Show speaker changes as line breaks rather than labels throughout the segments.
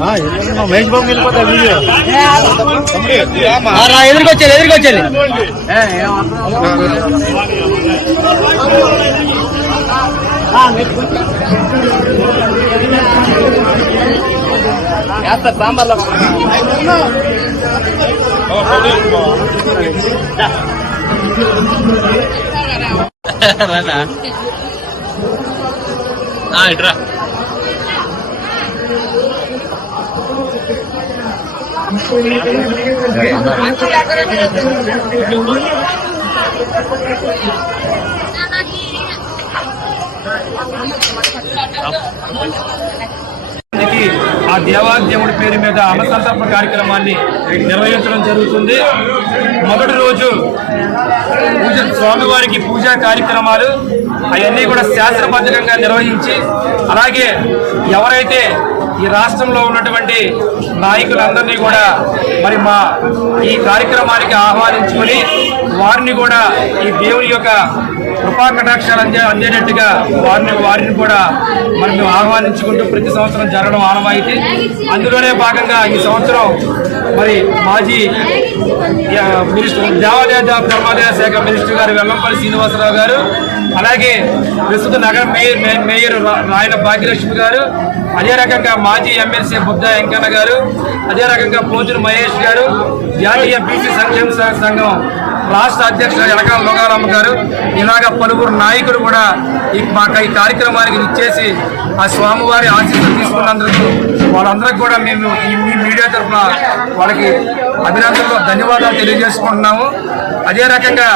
మహేష్ బాబు
ఎదురుకొచ్చారు ఎదురుకొచ్చారు వేస్తారు సాంబార్లో
ఇట్రా.
ఆ దేవాదేవుడి పేరు మీద అన్నసంతర్పణ కార్యక్రమాన్ని నిర్వహించడం జరుగుతుంది. మొదటి రోజు పూజ స్వామివారికి పూజా కార్యక్రమాలు అవన్నీ కూడా శాస్త్రబద్ధంగా నిర్వహించి అలాగే ఎవరైతే ఈ రాష్ట్రంలో ఉన్నటువంటి నాయకులందరినీ కూడా మరి మా ఈ కార్యక్రమానికి ఆహ్వానించుకొని వారిని కూడా ఈ దేవుని యొక్క కృపా కటాక్షాలు అందే అందేటట్టుగా వారిని వారిని కూడా మనం ఆహ్వానించుకుంటూ ప్రతి సంవత్సరం జరగడం ఆనవాయితీ. అందులోనే భాగంగా ఈ సంవత్సరం మరి మాజీ మినిస్టర్ దేవాలయ ధర్మాదాయ శాఖ మినిస్టర్ గారు వెల్లంపల్లి శ్రీనివాసరావు గారు అలాగే ప్రస్తుత నగర మేయర్ మేయర్ రాయన భాగ్యలక్ష్మి గారు అదే రకంగా మాజీ ఎమ్మెల్సీ బుద్ధ వెంకన్న గారు అదే రకంగా పోతురు మహేష్ గారు జాతీయ బీసీ సంక్షేమ సంఘం రాష్ట్ర అధ్యక్షుడు ఎడకాల లోగారమ్మ గారు ఇలాగ పలువురు నాయకులు కూడా ఈ మా ఈ కార్యక్రమానికి ఇచ్చేసి ఆ స్వామివారి ఆశీస్సులు తీసుకున్నందుకు వాళ్ళందరికీ కూడా మేము ఈ మీ మీడియా తరఫున వాళ్ళకి అభినందనలు ధన్యవాదాలు తెలియజేసుకుంటున్నాము. అదే రకంగా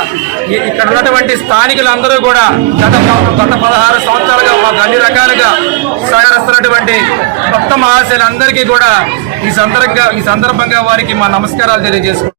ఈ- ఇక్కడ ఉన్నటువంటి స్థానికులందరూ కూడా గత గత పదహారు సంవత్సరాలుగా మాకు అన్ని రకాలుగా సహకరిస్తున్నటువంటి భక్త మహాశయులందరికీ కూడా ఈ సందర్భంగా ఈ సందర్భంగా వారికి మా నమస్కారాలు తెలియజేసుకుంటున్నాం